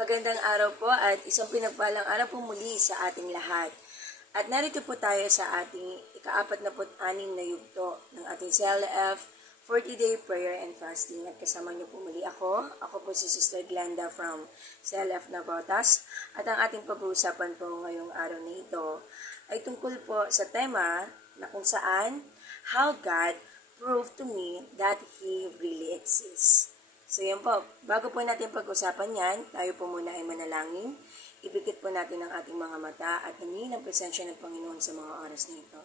Magandang araw po at isang pinagpalang araw po muli sa ating lahat. At narito po tayo sa ating ika-46 na yugto ng ating CLF 40-day prayer and fasting. At kasama niyo po muli ako. Ako po si Sister Glenda from CLF Navotas. At ang ating pag-uusapan po ngayong araw na ito ay tungkol po sa tema na kung saan how God proved to me that He really exists. So yan po, bago po natin pag-usapan yan, tayo po muna ay manalangin. Ibigit po natin ang ating mga mata at hingin ang presensya ng Panginoon sa mga oras na ito.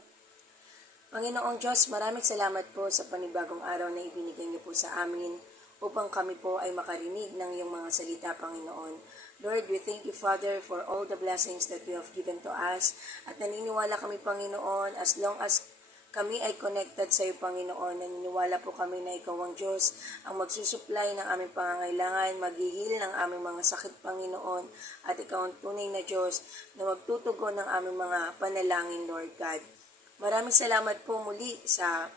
Panginoong Diyos, maraming salamat po sa panibagong araw na ibinigay niyo po sa amin upang kami po ay makarinig ng iyong mga salita, Panginoon. Lord, we thank you, Father, for all the blessings that you have given to us. At naniniwala kami, Panginoon, as long as kami ay connected sa iyo, Panginoon. Naniniwala po kami na ikaw ang Diyos ang magsusupply ng aming pangangailangan, maghihil ng aming mga sakit, Panginoon. At ikaw ang tunay na Diyos na magtutugon ng aming mga panalangin, Lord God. Maraming salamat po muli sa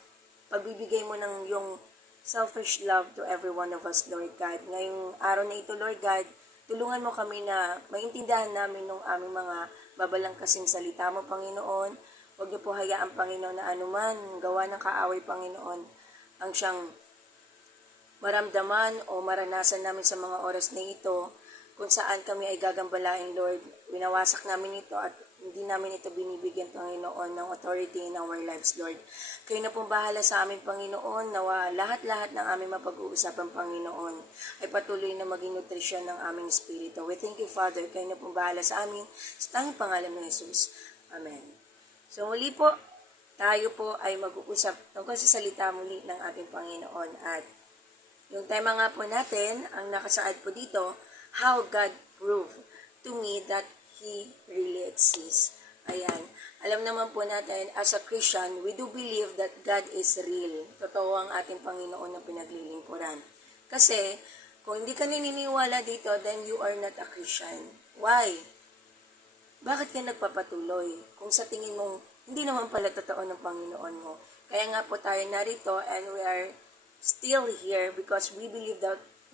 pagbibigay mo ng iyong selfish love to every one of us, Lord God. Ngayong araw na ito, Lord God, tulungan mo kami na maintindihan namin ng aming mga babalangkasing salita mo, Panginoon. Huwag niyo po hayaan, Panginoon, na anuman gawa ng kaaway, Panginoon, ang siyang maramdaman o maranasan namin sa mga oras na ito, kung saan kami ay gagambalain, Lord. Winawasak namin ito at hindi namin ito binibigyan, Panginoon, ng authority in our lives, Lord. Kayo na pong bahala sa amin, Panginoon, nawa lahat-lahat ng aming mapag-uusapan, Panginoon, ay patuloy na maging nutrisyon ng aming espiritu. We thank you, Father. Kayo na pong bahala sa amin. Sa tanging pangalan ng Jesus. Amen. So muli po, tayo po ay mag-uusap tungkol sa salita muli ng ating Panginoon. At yung tema nga po natin, ang nakasaad po dito, how God proved to me that He really exists. Ayan. Alam naman po natin, as a Christian, we do believe that God is real. Totoo ang ating Panginoon na pinaglilingkuran. Kasi, kung hindi ka naniniwala dito, then you are not a Christian. Why? Bakit ka nagpapatuloy kung sa tingin mong hindi naman pala totoo ng Panginoon mo? Kaya nga po tayo narito and we are still here because we believe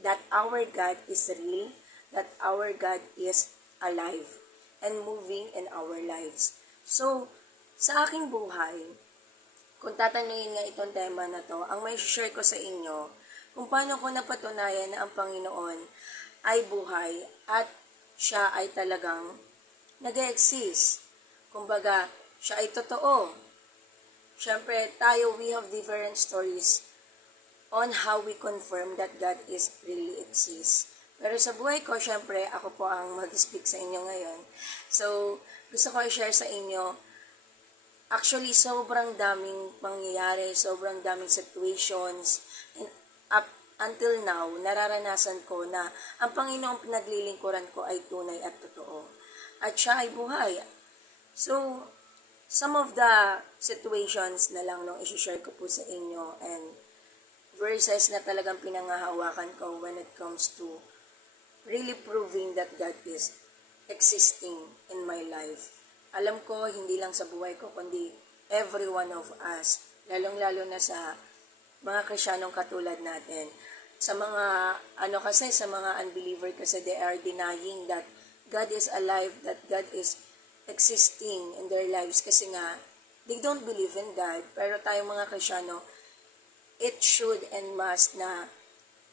that our God is real, that our God is alive and moving in our lives. So, sa aking buhay, kung tatanungin nga itong tema na to, ang may share ko sa inyo, kung paano ko napatunayan na ang Panginoon ay buhay at siya ay talagang nag-exist. Kumbaga, siya ay totoo. Siyempre, tayo, we have different stories on how we confirm that God is really exists. Pero sa buhay ko, siyempre, ako po ang mag-speak sa inyo ngayon. So, gusto ko i-share sa inyo, actually, sobrang daming pangyayari, sobrang daming situations, and up until now, nararanasan ko na ang Panginoong pinaglilingkuran ko ay tunay at totoo. At siya ay buhay. So, some of the situations na lang nung isi-share ko po sa inyo and verses na talagang pinangahawakan ko when it comes to really proving that God is existing in my life. Alam ko, hindi lang sa buhay ko, kundi every one of us, lalong-lalo na sa mga Krisyanong katulad natin. Sa mga, sa mga unbeliever kasi they are denying that God is alive, that God is existing in their lives kasi nga, they don't believe in God. Pero tayong mga Krisyano, it should and must na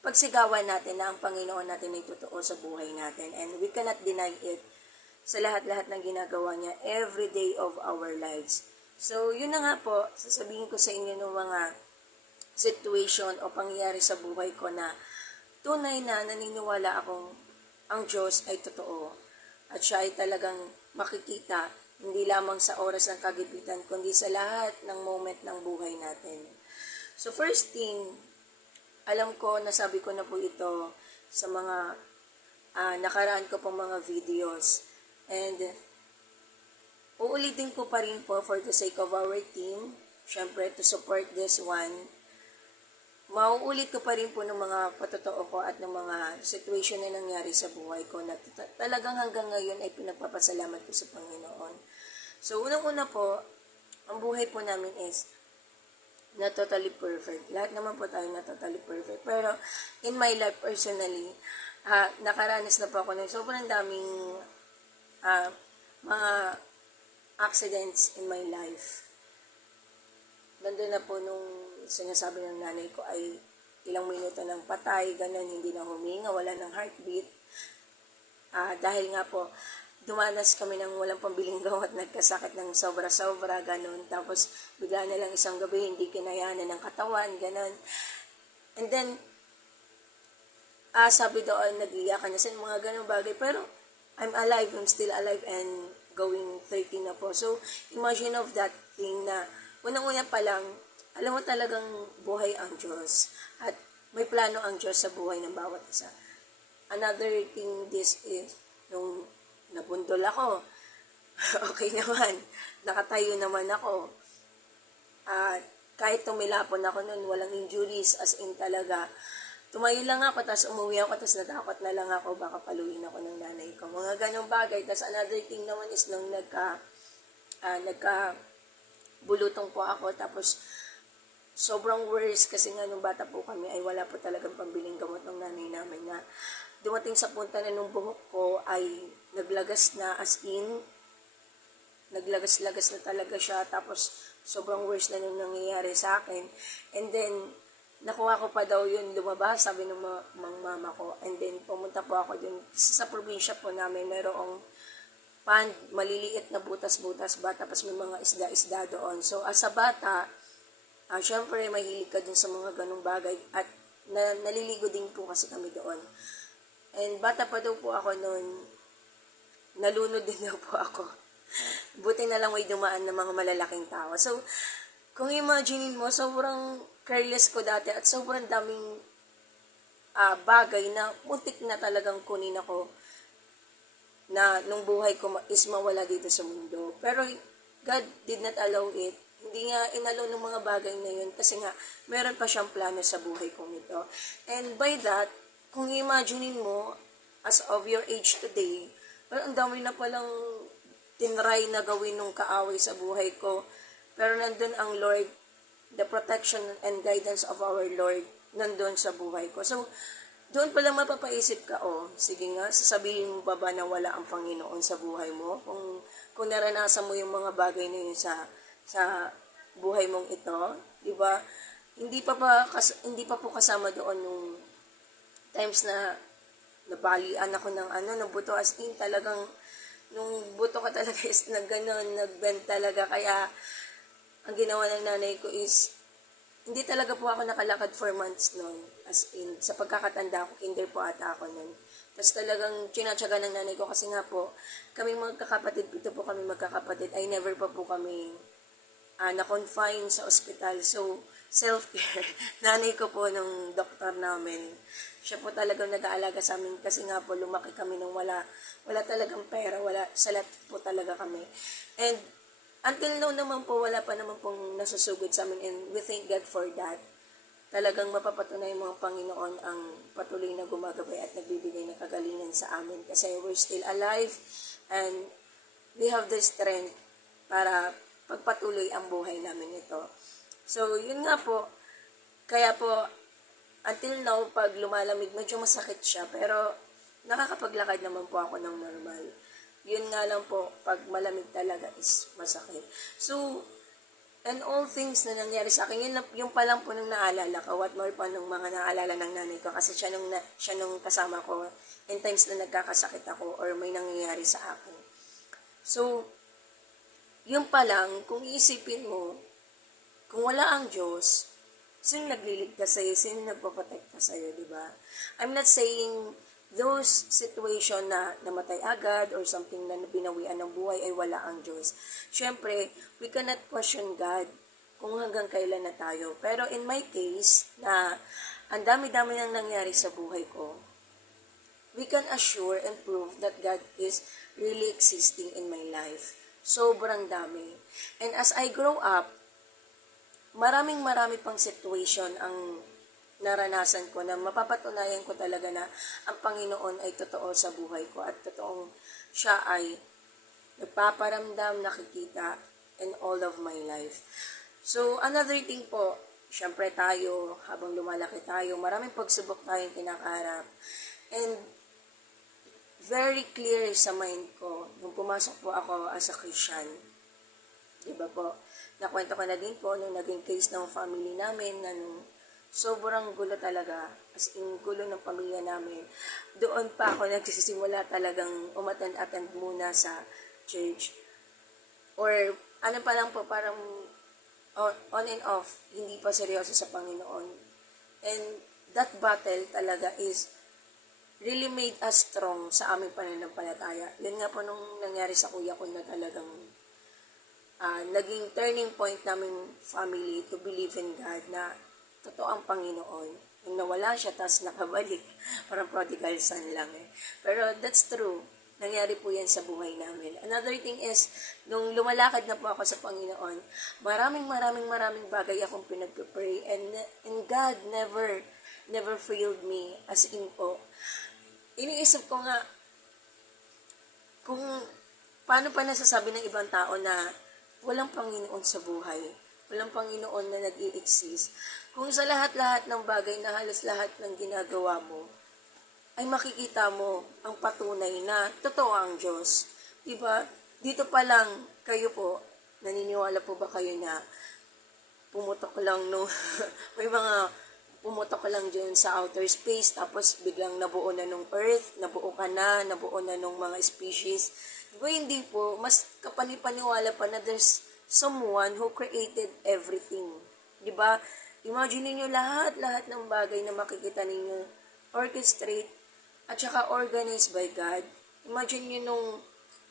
pagsigawan natin na ang Panginoon natin ay totoo sa buhay natin. And we cannot deny it sa lahat-lahat ng ginagawa niya every day of our lives. So, yun na nga po, sasabihin ko sa inyo ng mga situation o pangyayari sa buhay ko na tunay na naniniwala akong ang Diyos ay totoo. At siya ay talagang makikita, hindi lamang sa oras ng kagipitan, kundi sa lahat ng moment ng buhay natin. So first thing, alam ko, nasabi ko na po ito sa mga nakaraan ko pong mga videos. And uulitin ko pa rin po for the sake of our team, syempre to support this one. Mauulit ko pa rin po ng mga patotoo ko at ng mga situation na nangyari sa buhay ko na talagang hanggang ngayon ay pinagpapasalamat ko sa Panginoon. So, unang-una po, ang buhay po namin is na totally perfect. Lahat naman po tayo na totally perfect. Pero, in my life personally, nakaranas na po ako ng sobrang daming mga accidents in my life. Nandun na po nung sinasabi ng nanay ko ay ilang minuto ng patay, ganun, hindi na huminga, wala ng heartbeat. Dahil nga po, dumanas kami ng walang pambiling gamot, nagkasakit ng sobra-sobra, ganun. Tapos, bigla na lang isang gabi, hindi kinayanan ng katawan, ganun. And then, sabi doon, nag-iyakan niya sa mga ganung bagay. Pero, I'm alive, I'm still alive and going 30 na po. So, imagine of that thing na, unang-una pa lang, alam mo talagang buhay ang Diyos. At may plano ang Diyos sa buhay ng bawat isa. Another thing this is, nung nabundol ako, okay naman, nakatayo naman ako. Kahit tumilapon ako nun, walang injuries, as in talaga. Tumayo lang ako, tapos umuwi ako, tapos natakot na lang ako, baka paluin ako ng nanay ko. Mga ganong bagay. Tapos another thing naman is nung bulutong po ako, tapos sobrang worse kasi nga nung bata po kami ay wala po talagang pambiling gamot ng nanay namin na dumating sa punta na nung buhok ko ay naglagas na, as in naglagas-lagas na talaga siya, tapos sobrang worse na nung nangyayari sa akin. And then nakuha ko pa daw yun, lumabas, sabi ng mama ko. And then pumunta po ako dun sa probinsya po namin, mayroong pond, maliliit na butas-butas ba, tapos may mga isda-isda doon. So, as a bata, syempre, mahilig ka dun sa mga ganung bagay at naliligo din po kasi kami doon. And bata pa daw po ako noon, nalunod din daw po ako. Buti na lang may dumaan na mga malalaking tao. So, kung imaginein mo, sobrang careless ko dati at sobrang daming bagay na muntik na talagang kunin ako na nung buhay ko is mawala dito sa mundo. Pero God did not allow it. Hindi nga inalaw ng mga bagay na yun kasi nga meron pa siyang plano sa buhay kong ito. And by that, kung imaginein mo, as of your age today, ang dami na palang tinry na gawin nung kaaway sa buhay ko. Pero nandun ang Lord, the protection and guidance of our Lord, nandun sa buhay ko. So, doon pala mapapaisip ka, sige nga, sasabihin mo ba na wala ang Panginoon sa buhay mo? Kung naranasan mo yung mga bagay na yun sa buhay mong ito, di ba? Hindi pa po kasama doon nung times na nabalian ako ng buto, as in talagang nung buto ka talaga is nagbend talaga. Kaya ang ginawa ng nanay ko is hindi talaga po ako nakalakad for months noon. As in, sa pagkakatanda ko, kinder po ata ako noon. Tapos talagang tinatsaga ng nanay ko kasi nga po, kami magkakapatid, ito po kami magkakapatid, ay never pa po kami na-confine sa ospital. So, self-care. Nanay ko po nung doktor namin, siya po talagang nag-aalaga sa amin kasi nga po lumaki kami nung wala talagang pera, salat po talaga kami. And until now naman po, wala pa naman pong nasusugod sa amin, and we thank God for that. Talagang mapapatunay mga Panginoon ang patuloy na gumagabay at nagbibigay ng kagalingan sa amin kasi we're still alive and we have the strength para pagpatuloy ang buhay namin ito. So, yun nga po. Kaya po, until now, pag lumalamig, medyo masakit siya, pero nakakapaglakad naman po ako ng normal. Yun nga lang po, pag malamig talaga is masakit. So, and all things na nangyari sa akin, yung pa lang po nung naalala ko, what more pa nung mga naalala ng nanay ko, kasi siya nung kasama ko, in times na nagkakasakit ako or may nangyayari sa akin. So, yung pa lang, kung iisipin mo, kung wala ang Diyos, sino nagliligtas sa'yo, sino nagpaprotekta sa'yo, di ba? I'm not saying those situation na namatay agad or something na binawian ng buhay ay wala ang Diyos. Siyempre, we cannot question God kung hanggang kailan na tayo. Pero in my case, na ang dami-dami nang nangyari sa buhay ko, we can assure and prove that God is really existing in my life. Sobrang dami. And as I grow up, marami pang situation ang naranasan ko na mapapatunayan ko talaga na ang Panginoon ay totoo sa buhay ko at totoong siya ay nagpaparamdam, nakikita in all of my life. So, another thing po, syempre tayo, habang lumalaki tayo, maraming pagsubok tayong kinakaharap. And very clear sa mind ko nung pumasok po ako as a Christian. Diba po? Nakwento ko na din po nung naging case ng family namin na nung sobrang gulo talaga, as in gulo ng pamilya namin. Doon pa ako nagsisimula talagang umattend muna sa church. Or ano pa lang po, parang on and off, hindi pa seryoso sa Panginoon. And that battle talaga is really made us strong sa aming pananampalataya. Yun nga po nung nangyari sa kuya ko na talagang naging turning point namin family to believe in God na totoo ang Panginoon. Nung nawala siya, tapos nakabalik. Parang prodigal son lang eh. Pero that's true. Nangyari po yan sa buhay namin. Another thing is, nung lumalakad na po ako sa Panginoon, maraming bagay akong pinagpipray and God never failed me. As in po, iniisip ko nga, kung paano pa nasasabi ng ibang tao na walang Panginoon sa buhay, walang Panginoon na nag-i-exist, kung sa lahat-lahat ng bagay na halos lahat ng ginagawa mo, ay makikita mo ang patunay na totoo ang Diyos. Diba? Dito pa lang, kayo po, naniniwala po ba kayo na pumutok lang no? May mga pumutok ka lang dyan sa outer space, tapos biglang nabuo na nung earth, nabuo na nung mga species. Diba hindi po, mas kapanipaniwala pa na there's someone who created everything. Diba? Imagine niyo lahat ng bagay na makikita ninyo orchestrate at saka organized by God. Imagine niyo nung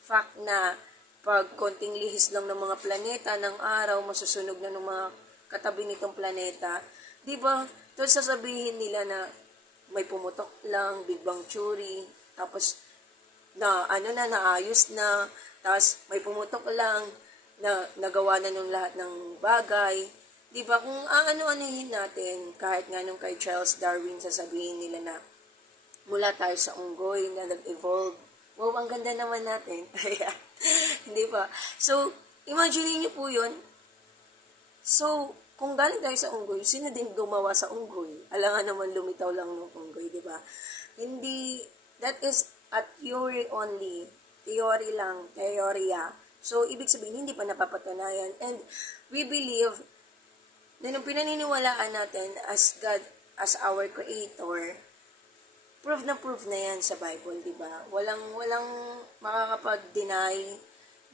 fact na pag konting lihis lang ng mga planeta, ng araw, masusunog na ng mga katabi nitong planeta. Diba? Tapos sasabihin nila na may pumutok lang, Big Bang Theory, tapos naayos na, tapos may pumutok lang, na nagawa na ng lahat ng bagay. Diba? Kung ano-anuhin natin, kahit nga nung kay Charles Darwin, sasabihin nila na mula tayo sa unggoy na nag-evolve. Wow, ang ganda naman natin. Hindi ba? So, imagine niyo po yun. So, kung galing tayo sa unggoy, sino din gumawa sa unggoy? Alangan naman lumitaw lang ng unggoy, di ba? Hindi, that is a theory only. Theory lang, teorya. So, ibig sabihin, hindi pa napapatunayan. And we believe na nung pinaniniwalaan natin as God, as our Creator, proof na yan sa Bible, di ba? Walang makakapag-deny,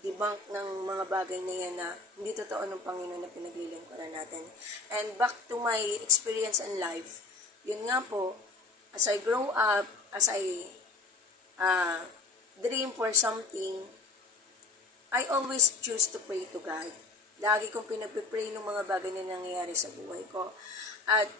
debunk ng mga bagay na yan na hindi totoo ng Panginoon na pinaglilingkuran natin. And back to my experience in life, yun nga po, as I grow up, as I dream for something, I always choose to pray to God. Lagi kong pinagpipray ng mga bagay na nangyayari sa buhay ko. At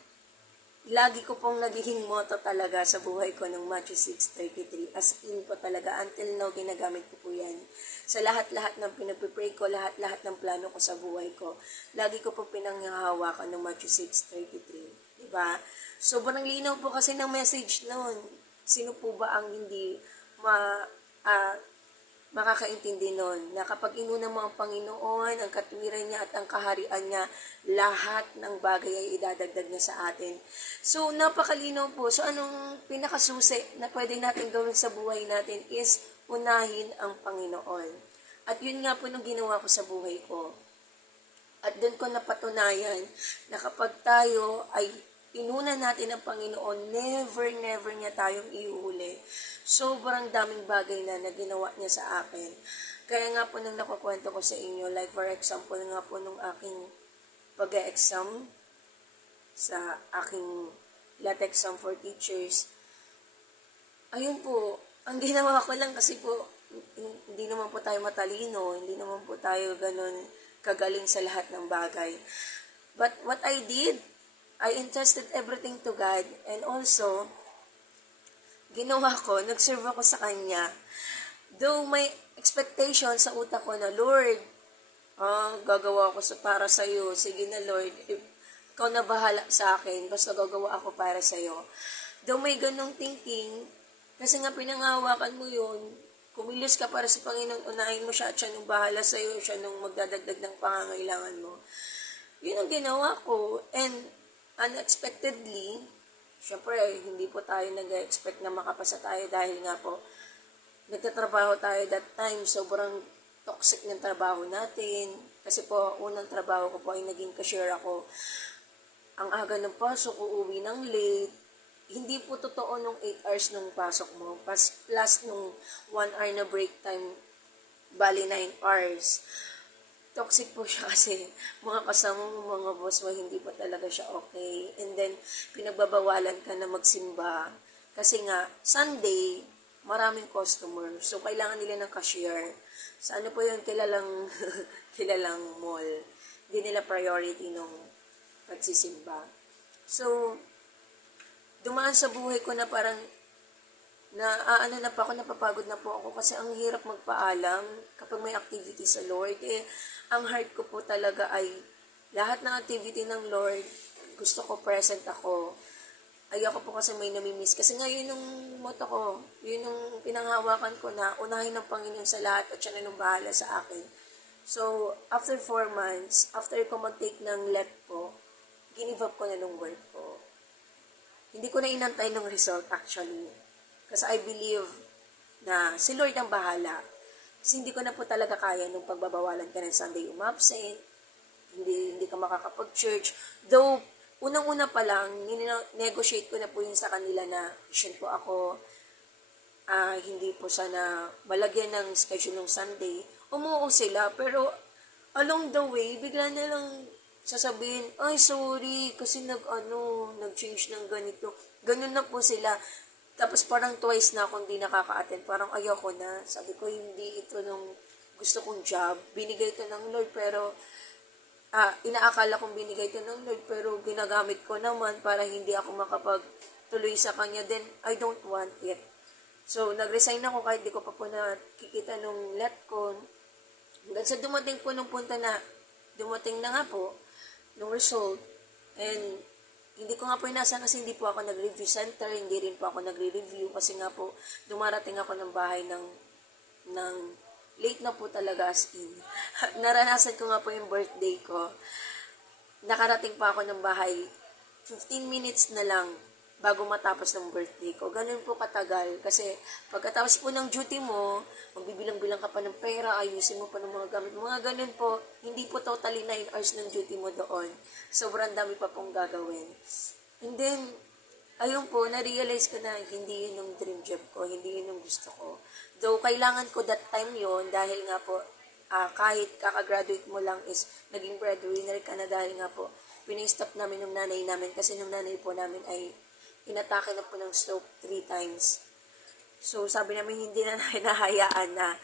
lagi ko pong nagiging motto talaga sa buhay ko ng Matthew 6:33. As in po talaga, until now, ginagamit ko po yan. Sa lahat-lahat ng pinagpipray ko, lahat-lahat ng plano ko sa buhay ko, lagi ko po pinanghahawakan ng Matthew 6:33. Diba? Sobrang linaw po kasi ng message noon. Sino po ba ang hindi makakaintindi nun, na kapag inuna mo ang Panginoon, ang katwiran niya at ang kaharian niya, lahat ng bagay ay idadagdag niya sa atin. So, napakalinaw po. So, anong pinakasusi na pwede natin gawin sa buhay natin is unahin ang Panginoon. At yun nga po nung ginawa ko sa buhay ko. At doon ko napatunayan na kapag tayo ay inuna natin ang Panginoon, never niya tayong iuhuli. Sobrang daming bagay na ginawa niya sa akin. Kaya nga po nung nakukwento ko sa inyo, like for example nga po nung aking pag-exam sa aking LAT exam for teachers, ayun po, ang ginawa ko lang kasi po, hindi naman po tayo matalino, hindi naman po tayo ganun kagaling sa lahat ng bagay. But what I did, I entrusted everything to God, and also, ginawa ko, nag-serve ako sa Kanya. Though may expectation sa utak ko na, Lord, gagawa ako para sa iyo. Sige na, Lord, ikaw na bahala sa akin, basta gagawa ako para sa iyo. Though may ganong thinking, kasi nga pinangahawakan mo yun, kumilos ka para sa Panginoon, unahin mo siya at siya nung bahala sa iyo, siya nung magdadagdag ng pangangailangan mo. Yun ang ginawa ko, and unexpectedly, Syempre, hindi po tayo nag-expect na makapasa tayo dahil nga po, nagtatrabaho tayo that time, sobrang toxic ng trabaho natin. Kasi po, unang trabaho ko po ay naging cashier ako. Ang aga ng pasok, uuwi ng late. Hindi po totoo nung 8 hours nung pasok mo. Plus nung 1 hour na break time, bali 9 hours. Toxic po siya kasi mga kasama mo, mga boss mo, hindi pa talaga siya okay. And then, pinagbabawalan ka na magsimba. Kasi nga, Sunday, maraming customer. So, kailangan nila ng cashier. Sa ano po yung kilalang, kilalang mall. Hindi nila priority nung pagsisimba. So, dumaan sa buhay ko na parang ano na pa ako, napapagod na po ako kasi ang hirap magpaalam kapag may activity sa Lord. Ang heart ko po talaga ay lahat ng activity ng Lord, gusto ko present ako. Ayoko po kasi may namimiss. Kasi nga yun yung motto ko, yun yung pinanghawakan ko na unahin ng Panginoon sa lahat at siya na nung bahala sa akin. So, after 4 months, after ko mag-take ng let ko, give up ko na nung work ko. Hindi ko na inantay ng result actually. Kasi I believe na si Lord ang bahala. Kasi hindi ko na po talaga kaya nung pagbabawalan ka ng Sunday umabsent, hindi ka makakapag-church. Though, unang-una pa lang, negotiate ko na po yun sa kanila na Christian po ako, hindi po sana malagyan ng schedule ng Sunday. Umuo sila, pero along the way, bigla na lang sasabihin, ay sorry, kasi nag-change ng ganito. Ganun na po sila. Tapos parang twice na akong di nakaka-attend. Parang ayoko na. Sabi ko, hindi ito nung gusto kong job. Binigay ito ng Lord, pero inaakala kong binigay ito ng Lord, pero ginagamit ko naman para hindi ako makapagtuloy sa Kanya. Then, I don't want it. So, nag-resign ako kahit di ko pa po nakikita nung let ko. Hanggang sa dumating po nung punta na, dumating na nga po, nung result. And, hindi ko nga po inasahan kasi hindi po ako nag-review center, hindi rin po ako nagre-review kasi nga po dumarating ako ng bahay ng late na po talaga as in. Naranasan ko nga po yung birthday ko. Nakarating pa ako ng bahay 15 minutes na lang bago matapos ng birthday ko. Ganun po katagal kasi pagkatapos po ng duty mo, magbibilang-bilang ka pa ng pera, ayusin mo pa ng mga gamit. Mga ganun po, hindi po totally 9 hours ng duty mo doon. Sobrang dami pa pong gagawin. And then, ayun po, na-realize ko na hindi yun yung dream job ko, hindi yun yung gusto ko. Though, kailangan ko that time yun dahil nga po, kahit kakagraduate mo lang is naging breadwinner ka na dahil nga po, pinay-stop namin ng nanay namin kasi nung nanay po namin ay inatake na po ng stroke 3 times. So, sabi namin hindi na hinahayaan na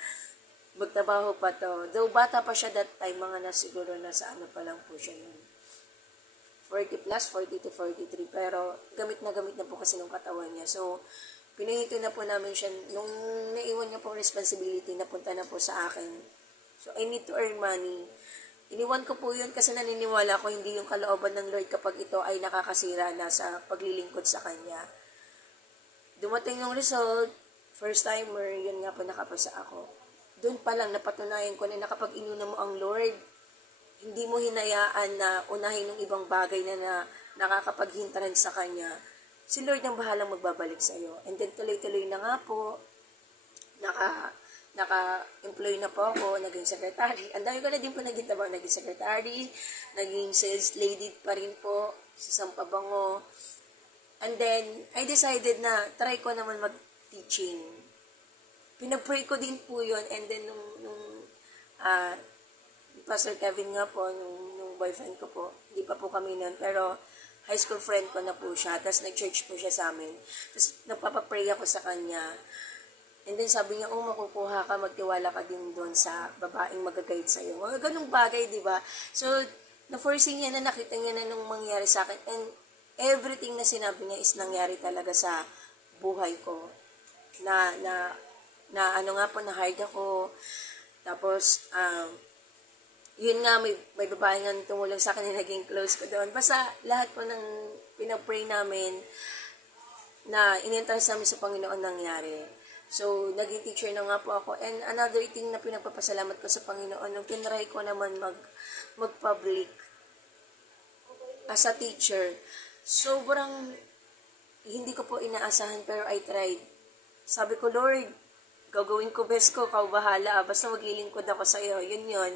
magtrabaho pa to. Though bata pa siya that time, mga siguro nasa ano pa lang po siya yun. 40 plus, 40 to 43. Pero gamit na po kasi nung katawan niya. So, pinahito na po namin siya. Nung naiwan niya po responsibility, napunta na po sa akin. So, I need to earn money. Iniwan ko po yun kasi naniniwala ko hindi yung kalooban ng Lord kapag ito ay nakakasira na sa paglilingkod sa Kanya. Dumating yung result, first timer, yun nga po nakapasa ako. Doon pa lang napatunayan ko na kapag inuna mo ang Lord, hindi mo hinayaan na unahin ng ibang bagay na nakakapaghintaran sa Kanya. Si Lord ang bahalang magbabalik sa iyo. And then tuloy-tuloy na nga po, naka-employ na po ako, naging secretary. Ang dami ko na din po naging trabaho, naging secretary, naging sales lady pa rin po sa Sampabango. And then, I decided na try ko naman mag-teaching. Pinag-pray ko din po yun. And then, nung Pastor Kevin nga po, nung boyfriend ko po, hindi pa po kami nun, pero high school friend ko na po siya. Tapos nag-church po siya sa amin. Tapos nagpapapray ako sa kanya. And then sabi niya, makukuha ka, magtiwala ka din doon sa babaeng mag-guide sa'yo. Mga ganung bagay, di ba? So, na-foresee niya na, nakita niya na nung mangyari sa akin. And everything na sinabi niya is nangyari talaga sa buhay ko. Na ano nga po, na-hard ako. Tapos, yun nga, may babae nga tumulong sa akin na naging close ko doon. Basta lahat po ng pinag-pray namin na in-interest namin sa Panginoon nangyari. So, naging teacher na nga po ako. And another thing na pinagpapasalamat ko sa Panginoon, nung tinry ko naman mag-public as a teacher, sobrang hindi ko po inaasahan pero I tried. Sabi ko, Lord, gagawin ko best ko, kau bahala. Basta maglilingkod ako sa'yo. Yun yun.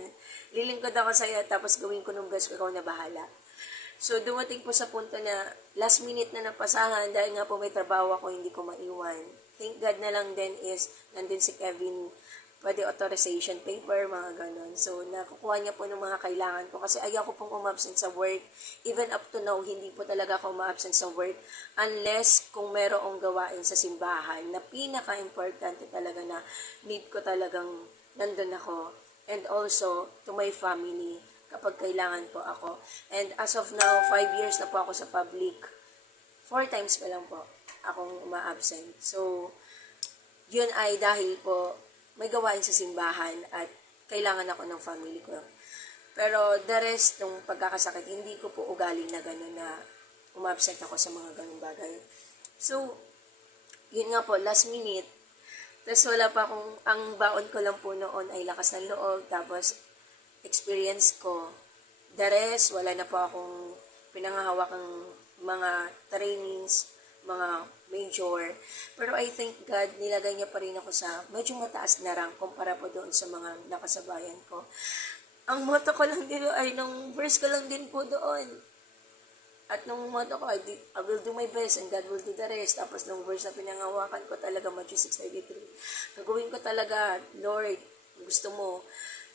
Lilingkod ako sa'yo, tapos gawin ko ng best ko, ikaw na bahala. So, dumating po sa punto na last minute na napasahan dahil nga po may trabaho ako, hindi ko maiwan. Thank God na lang din is nandun si Kevin, pwede authorization paper, mga ganon. So, nakukuha niya po ng mga kailangan ko kasi ayaw ko pong umabsent sa work. Even up to now, hindi po talaga ako umabsent sa work unless kung merong gawain sa simbahan na pinaka-importante talaga na need ko talagang nandun ako. And also, to my family, kapag kailangan po ako. And as of now, 5 years na po ako sa public. 4 times pa lang po akong uma-absent. So, yun ay dahil po may gawain sa simbahan at kailangan ako ng family ko. Pero the rest ng pagkakasakit, hindi ko po ugali na gano'n na uma-absent ako sa mga ganung bagay. So, yun nga po, last minute. Tapos wala pa akong, ang baon ko lang po noon ay lakas ng loob. Tapos, experience ko. The rest, wala na po akong pinangahawakang mga trainings, mga major. Pero I thank God, nilagay niya pa rin ako sa medyo mataas na rank kumpara po doon sa mga nakasabayan ko. Ang motto ko lang din ay nung verse ko lang din po doon. At nung motto ko, I will do my best and God will do the rest. Tapos nung verse na pinangawakan ko talaga, Matthew 6:33. Gagawin ko talaga, Lord, gusto mo.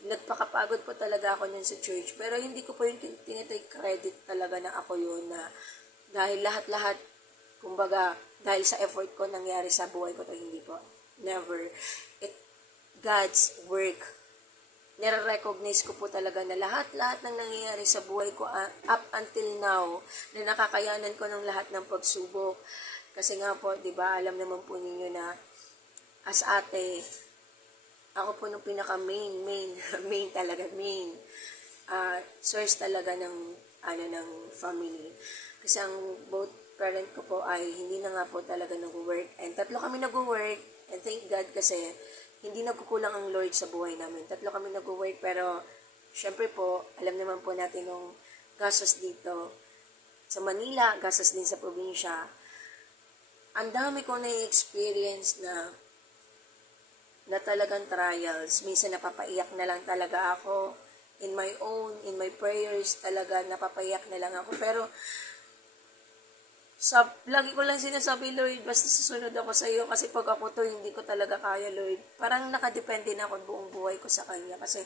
Nagpakapagod po talaga ako nun sa church. Pero hindi ko po yung tinitake credit talaga na ako yun na dahil lahat-lahat, kumbaga, dahil sa effort ko nangyari sa buhay ko to, hindi po. Never. God's work. Nare-recognize ko po talaga na lahat-lahat ng nangyayari sa buhay ko up until now, na nakakayanan ko ng lahat ng pagsubok. Kasi nga po, di ba, alam naman po ninyo na as ate, ako po nung main source talaga ng family. Kasi ang both parent ko po ay hindi na nga po talaga nag-work. And 3 kami nag-work. And thank God kasi hindi nagkukulang ang Lord sa buhay namin. 3 kami nag-work pero syempre po, alam naman po natin yung gastos dito sa Manila, gastos din sa probinsya. Ang dami ko na-experience na talagang trials. Minsan napapaiyak na lang talaga ako. In my prayers, talaga napapaiyak na lang ako. Pero, lagi ko lang sinasabi, Lord, basta susunod ako sa iyo. Kasi pag ako to, hindi ko talaga kaya, Lord. Parang nakadepende na ako buong buhay ko sa Kanya. Kasi,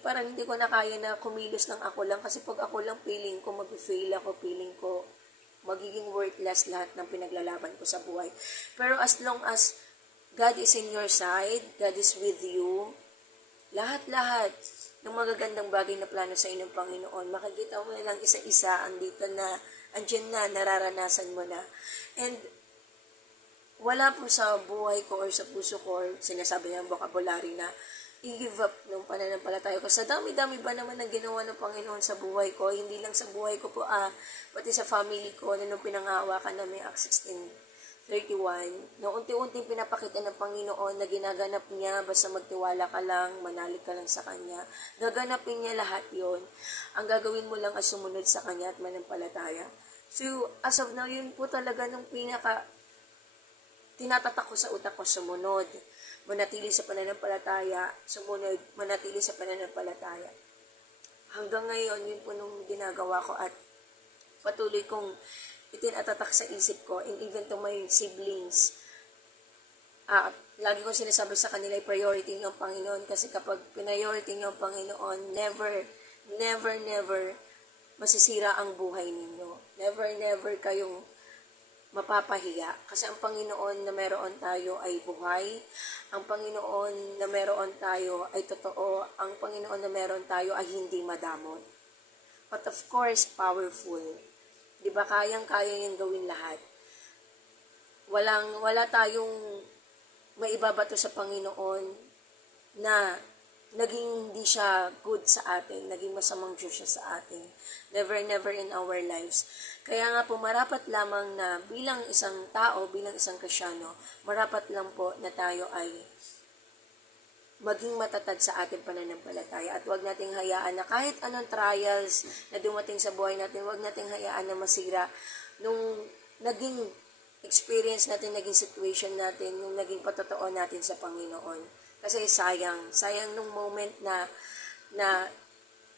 parang hindi ko na kaya na kumilos ng ako lang. Kasi pag ako lang, feeling ko mag-fail ako. Feeling ko magiging worthless lahat ng pinaglalaban ko sa buhay. Pero as long as God is in your side, God is with you. Lahat-lahat ng magagandang bagay na plano sa inyong Panginoon, makikita mo na lang isa-isa, andyan na, nararanasan mo na. And wala po sa buhay ko or sa puso ko, or sinasabi ng vocabulary na i-give up ng pananampalataya ko. Sa dami-dami ba naman ang ginawa ng Panginoon sa buhay ko, hindi lang sa buhay ko po, pati sa family ko, nung pinangahawakan namin Acts 16:31, na unti-unting pinapakita ng Panginoon na ginaganap niya, basta magtiwala ka lang, manalig ka lang sa Kanya. Gaganapin niya lahat yon. Ang gagawin mo lang ay sumunod sa Kanya at manampalataya. So, as of now, yun po talaga nung tinatatak ko sa utak ko, sumunod. Manatili sa pananampalataya, sumunod, manatili sa pananampalataya. Hanggang ngayon, yun po nung ginagawa ko at patuloy kong itinatatak sa isip ko, and even to my siblings. Lagi kong sinasabi sa kanila, priority niyo ang Panginoon, kasi kapag priority niyo ang Panginoon, never masisira ang buhay ninyo. Never kayong mapapahiya. Kasi ang Panginoon na meron tayo ay buhay. Ang Panginoon na meron tayo ay totoo. Ang Panginoon na meron tayo ay hindi madamot. But of course, powerful. Di ba, kayang-kaya yung gawin lahat. Wala tayong maibabato sa Panginoon na naging hindi siya good sa atin, naging masamang Diyos siya sa atin. Never in our lives. Kaya nga po, marapat lamang na bilang isang tao, bilang isang Kristyano, marapat lang po na tayo ay maging matatag sa ating pananampalataya at huwag nating hayaan na kahit anong trials na dumating sa buhay natin, huwag nating hayaan na masira nung naging experience natin, naging situation natin, yung naging patotoo natin sa Panginoon. Kasi sayang nung moment na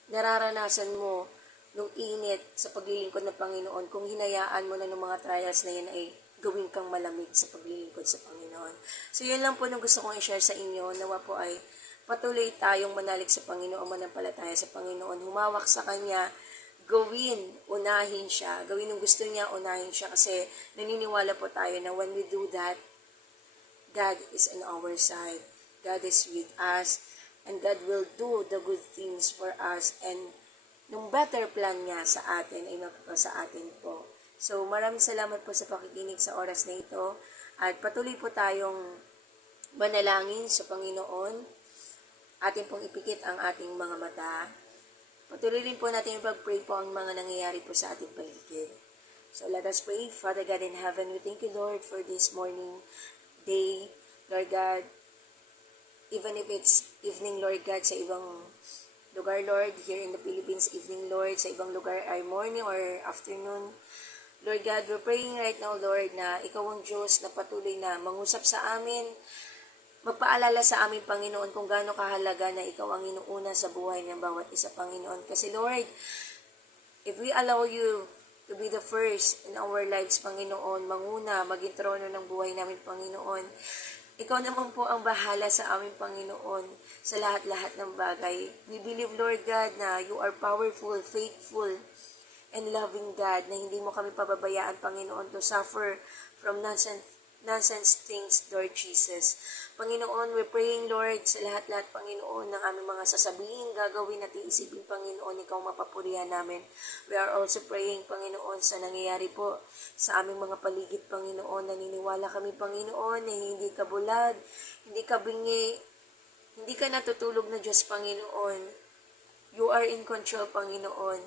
nararanasan mo nung init sa paglilingkod ng Panginoon, kung hinayaan mo na ng mga trials na yan ay gawin kang malamig sa paglilingkod sa Panginoon. So yun lang po nung gusto kong i-share sa inyo. Nawa po ay patuloy tayong manalig sa Panginoon, manampalataya sa Panginoon, humawak sa Kanya, unahin siya, gawin yung gusto niya, unahin siya, kasi naniniwala po tayo na when we do that, God is on our side, God is with us, and God will do the good things for us, and nung better plan niya sa atin ay magpapa sa atin po. So maraming salamat po sa pakikinig sa oras na ito, at patuloy po tayong manalangin sa Panginoon, atin pong ipikit ang ating mga mata. Patuloy rin po natin ipag-pray po ang mga nangyayari po sa ating paligid. So let us pray. Father God in heaven, we thank you, Lord, for this morning, day, Lord God. Even if it's evening, Lord God, sa ibang lugar, Lord, here in the Philippines, evening, Lord, sa ibang lugar ay morning or afternoon. Lord God, we're praying right now, Lord, na Ikaw ang Diyos na patuloy na mangusap sa amin, magpaalala sa aming Panginoon kung gaano kahalaga na Ikaw ang inuuna sa buhay ng bawat isa, Panginoon. Kasi Lord, if we allow You to be the first in our lives, Panginoon, manguna, maging trono ng buhay namin, Panginoon, Ikaw naman po ang bahala sa aming Panginoon sa lahat-lahat ng bagay. We believe, Lord God, na You are powerful, faithful, and loving God, na hindi mo kami pababayaan, Panginoon, to suffer from nonsense things, Lord Jesus. Panginoon, we're praying, Lord, sa lahat-lahat, Panginoon, ng aming mga sasabihin, gagawin at iisipin, Panginoon, Ikaw mapapurihan namin. We are also praying, Panginoon, sa nangyayari po sa aming mga paligid, Panginoon. Naniniwala kami, Panginoon, na hindi ka bulag, hindi ka bingi, hindi ka natutulog na Diyos, Panginoon. You are in control, Panginoon.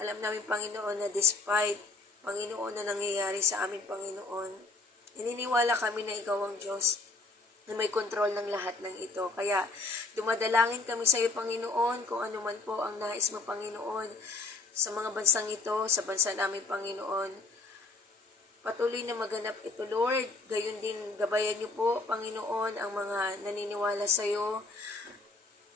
Alam namin, Panginoon, na despite, Panginoon, na nangyayari sa aming Panginoon, naniniwala kami na Ikaw ang Diyos na may kontrol ng lahat ng ito. Kaya dumadalangin kami sa iyo, Panginoon, kung ano man po ang nais mo, Panginoon, sa mga bansang ito, sa bansa namin, Panginoon. Patuloy na maganap ito, Lord. Gayon din, gabayan niyo po, Panginoon, ang mga naniniwala sa iyo.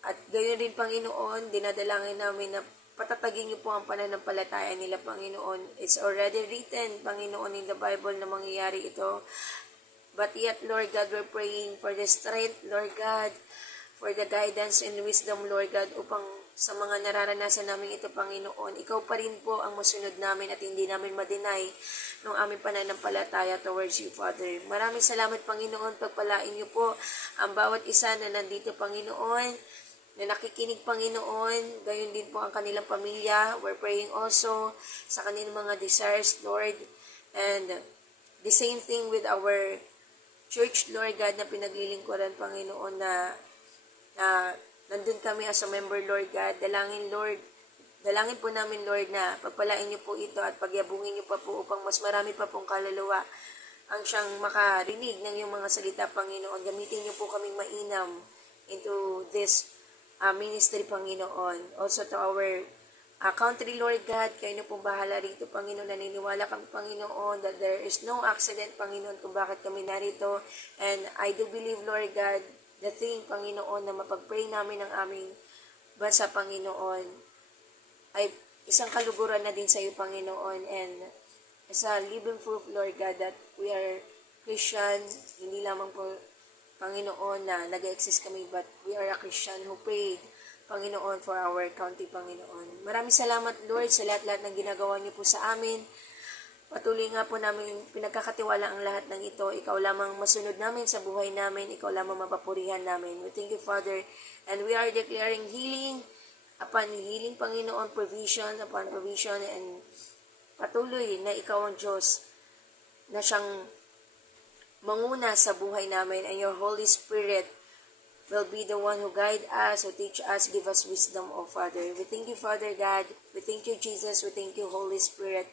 At gayon din, Panginoon, dinadalangin namin na patatagin niyo po ang pananampalataya nila, Panginoon. It's already written, Panginoon, in the Bible na mangyayari ito. But yet, Lord God, we're praying for the strength, Lord God, for the guidance and wisdom, Lord God, upang sa mga nararanasan namin ito, Panginoon, Ikaw pa rin po ang masunod namin at hindi namin ma-deny ng aming pananampalataya towards You, Father. Maraming salamat, Panginoon, pagpalain Niyo po ang bawat isa na nandito, Panginoon, na nakikinig, Panginoon, gayon din po ang kanilang pamilya. We're praying also sa kanilang mga desires, Lord, and the same thing with our church, Lord God, na pinaglilingkuran, Panginoon, na nandun kami as a member, Lord God. Dalangin po namin, Lord, na pagpalain niyo po ito at pagyabungin niyo pa po upang mas marami pa pong kaluluwa ang siyang makarinig ng iyong mga salita, Panginoon. Gamitin niyo po kaming mainam into this ministry, Panginoon. Also to our country, Lord God, kayo na pong bahala rito, Panginoon. Naniniwala kami, Panginoon, that there is no accident, Panginoon, kung bakit kami narito. And I do believe, Lord God, the thing, Panginoon, na mapag-pray namin ng aming bansa, Panginoon, ay isang kaluguran na din sa iyo, Panginoon. And as a living proof, Lord God, that we are Christian, hindi lamang po, Panginoon, na nag-exist kami, but we are a Christian who prayed, Panginoon, for our country, Panginoon. Maraming salamat, Lord, sa lahat-lahat ng ginagawa niyo po sa amin. Patuloy nga po namin pinagkakatiwala ang lahat ng ito. Ikaw lamang masunod namin sa buhay namin. Ikaw lamang mapapurihan namin. We thank you, Father. And we are declaring healing upon healing, Panginoon, provision upon provision, and patuloy na Ikaw ang Diyos na siyang manguna sa buhay namin, and your Holy Spirit will be the one who guide us, who teach us, give us wisdom, O Father. We thank you, Father God. We thank you, Jesus. We thank you, Holy Spirit.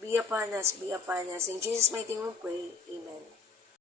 Be upon us, be upon us. In Jesus' mighty name we pray. Amen.